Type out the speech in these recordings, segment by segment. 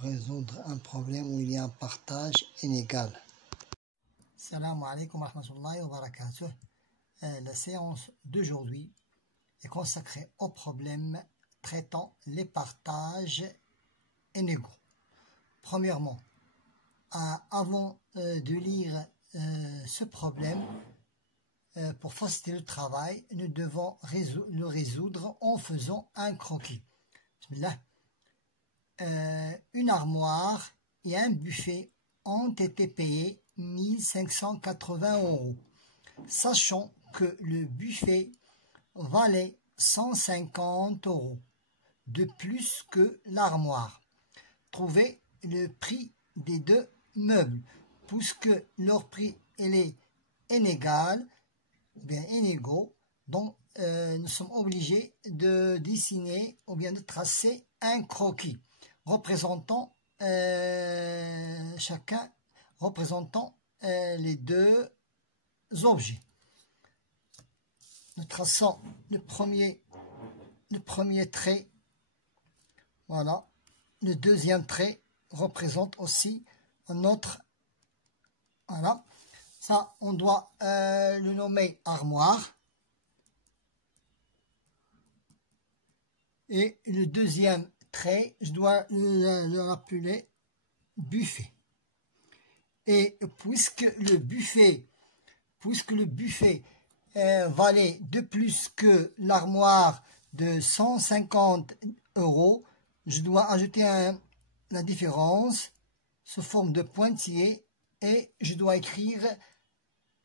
Résoudre un problème où il y a un partage inégal. Salam alaikum wa rahmatullahi wa barakatuh. La séance d'aujourd'hui est consacrée au problème traitant les partages inégaux. Premièrement, avant de lire ce problème, pour faciliter le travail, nous devons le résoudre en faisant un croquis. Bismillah. Une armoire et un buffet ont été payés 1580 €, sachant que le buffet valait 150 € de plus que l'armoire. Trouvez le prix des deux meubles, puisque leur prix est inégal, bien inégaux, donc nous sommes obligés de dessiner ou bien de tracer un croquis représentant les deux objets. Nous traçons le premier trait, voilà. Le deuxième trait représente aussi un autre, voilà. Ça, on doit le nommer armoire. Et le deuxième trait, je dois le rappeler buffet. Et puisque le buffet valait de plus que l'armoire de 150 €, je dois ajouter la différence sous forme de pointillé et je dois écrire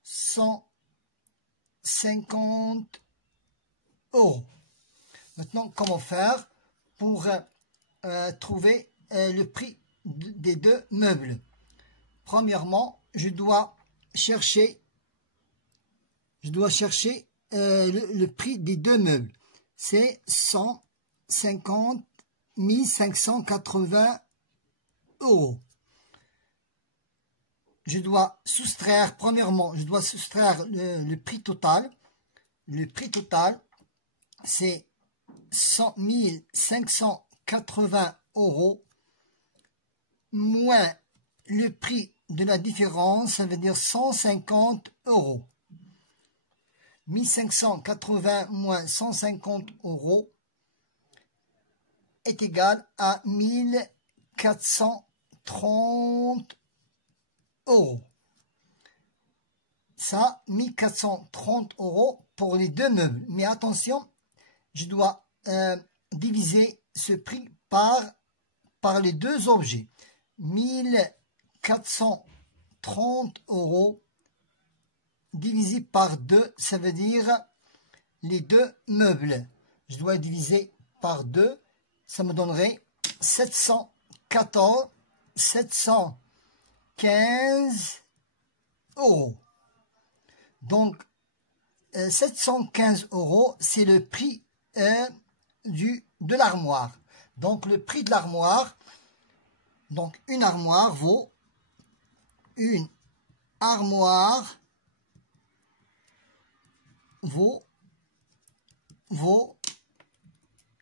150 €. Maintenant, comment faire pour trouver le prix des deux meubles? Premièrement, je dois chercher le prix des deux meubles. C'est 1580 €. Je dois soustraire, premièrement, le prix total. Le prix total, c'est 1580 € moins le prix de la différence, ça veut dire 150 €. 1580 moins 150 € est égal à 1430 €. Ça, 1430 € pour les deux meubles. Mais attention, je dois diviser ce prix par les deux objets. 1430 € divisé par 2, ça veut dire les deux meubles. Je dois diviser par 2, ça me donnerait 715 €. Donc, 715 €, c'est le prix de l'armoire. Donc, le prix de l'armoire, donc une armoire vaut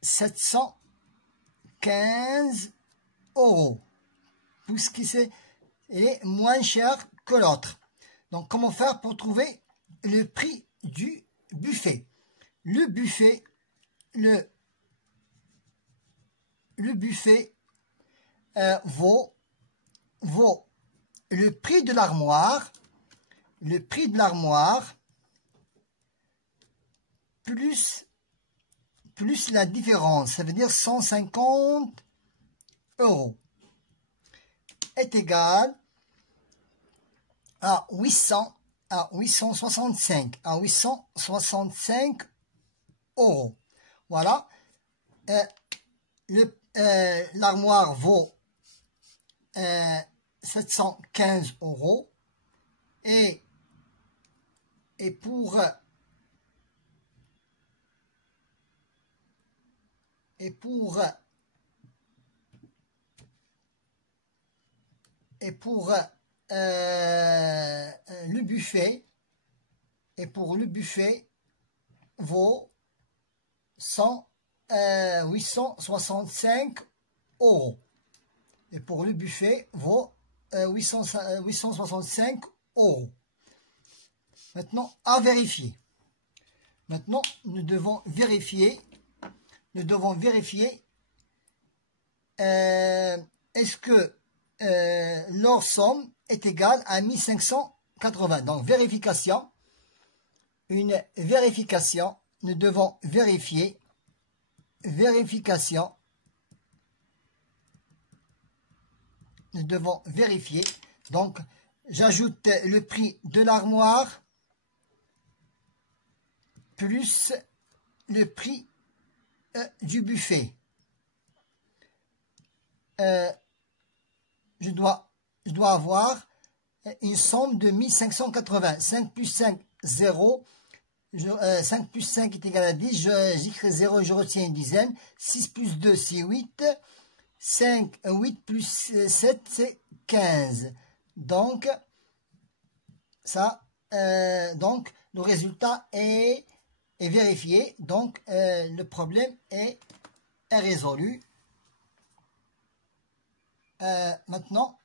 715 €, puisqu'il est moins cher que l'autre. Donc, comment faire pour trouver le prix du buffet? Le buffet vaut le prix de l'armoire, plus la différence, ça veut dire 150 € est égal à 865 €. Voilà. L'armoire vaut 715 € et pour le buffet vaut 865 €. et pour le buffet vaut 865 €. Maintenant, à vérifier. Maintenant, nous devons vérifier est-ce que leur somme est égale à 1580. Donc, vérification. Une vérification. Nous devons vérifier. Vérification. Nous devons vérifier. Donc, j'ajoute le prix de l'armoire plus le prix du buffet. Je dois avoir une somme de 1580. 5 plus 5, 0. 5 plus 5 est égal à 10. J'écris 0 et je retiens une dizaine. 6 plus 2, c'est 8. 8 plus 7, c'est 15. Donc, donc le résultat est vérifié. Donc, le problème est résolu. Maintenant,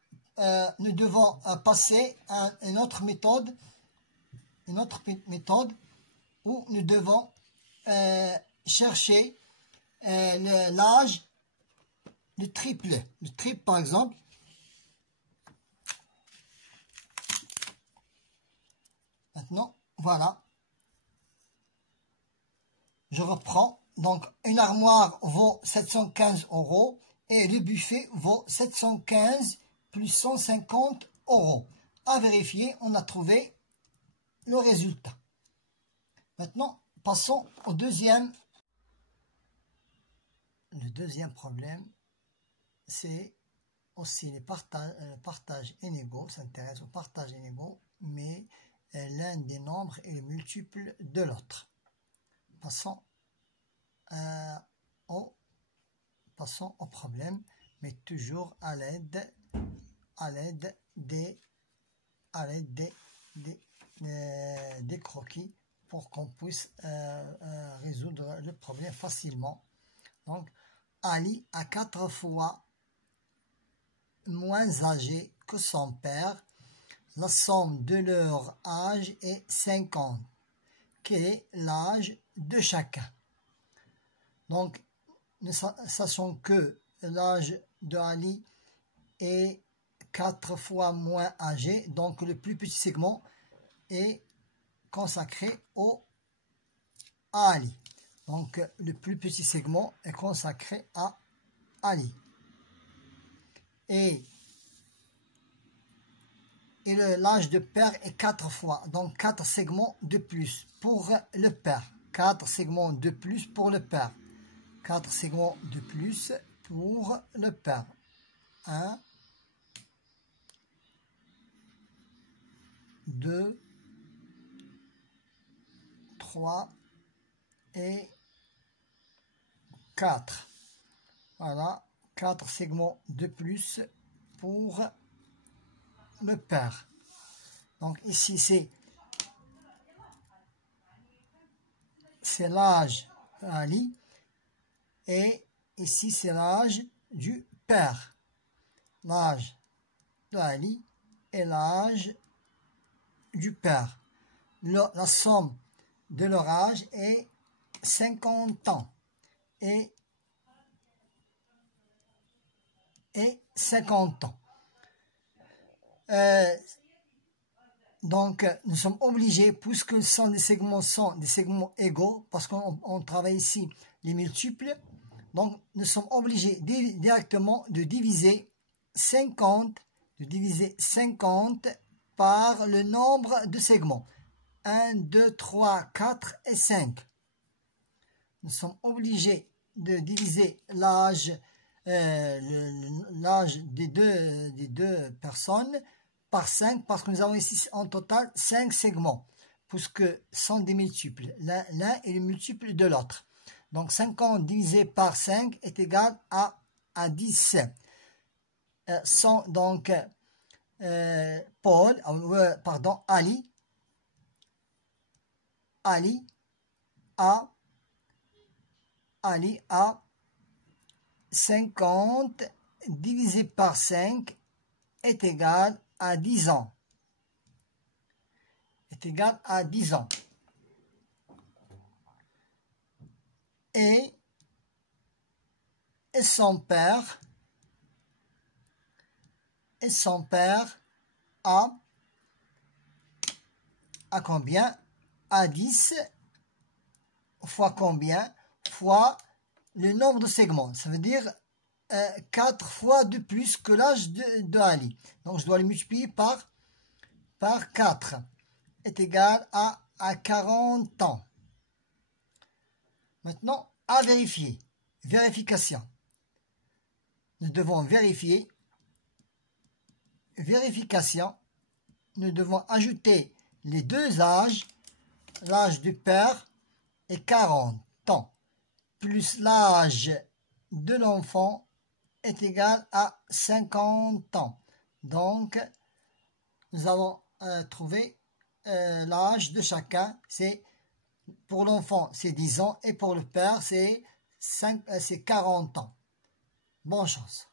nous devons passer à une autre méthode où nous devons chercher l'âge, le triple par exemple. Maintenant, voilà. Je reprends. Donc, une armoire vaut 715 € et le buffet vaut 715 plus 150 €. À vérifier, on a trouvé le résultat. Maintenant, passons au deuxième. Le deuxième problème, c'est aussi les partages inégaux. Ça s'intéresse au partage inégaux, mais l'un des nombres est le multiple de l'autre. Passons au problème, mais toujours à l'aide des croquis pour qu'on puisse résoudre le problème facilement. Donc, Ali a 4 fois moins âgé que son père. La somme de leur âge est 50. Quel est l'âge de chacun? Donc, nous sachons que l'âge de Ali est 4 fois moins âgé. Donc, le plus petit segment est consacré à Ali. Donc, le plus petit segment est consacré à Ali. Et l'âge de père est 4 fois. Donc, 4 segments de plus pour le père. 4 segments de plus pour le père. 4 segments de plus pour le père. 1, 2, 3 et 4. Voilà, 4 segments de plus pour le père. Donc ici, c'est l'âge d'Ali. Et ici, c'est l'âge du père. L'âge d'Ali et l'âge du père. La somme de leur âge est 50 ans. Et 50 ans. Donc, nous sommes obligés, puisque des segments sont des segments égaux, parce qu'on travaille ici les multiples, donc nous sommes obligés directement de diviser 50 par le nombre de segments. 1, 2, 3, 4 et 5. Nous sommes obligés de diviser l'âge des deux personnes par 5, parce que nous avons ici en total 5 segments, puisque ce sont des multiples. L'un est le multiple de l'autre. Donc 50 divisé par 5 est égal à 10. Donc Ali a 50 divisé par 5 est égal à 10 ans. Est égal à 10 ans. Et son père a combien? À 10 fois combien? Fois le nombre de segments. Ça veut dire 4 fois de plus que l'âge de Ali. Donc, je dois le multiplier par 4. Est égal à 40 ans. Maintenant, à vérifier. Vérification. Nous devons vérifier. Vérification. Nous devons ajouter les deux âges. L'âge du père est 40 ans. Plus l'âge de l'enfant est égal à 50 ans. Donc, nous avons trouvé l'âge de chacun. Pour l'enfant, c'est 10 ans et pour le père, c'est 40 ans. Bonne chance.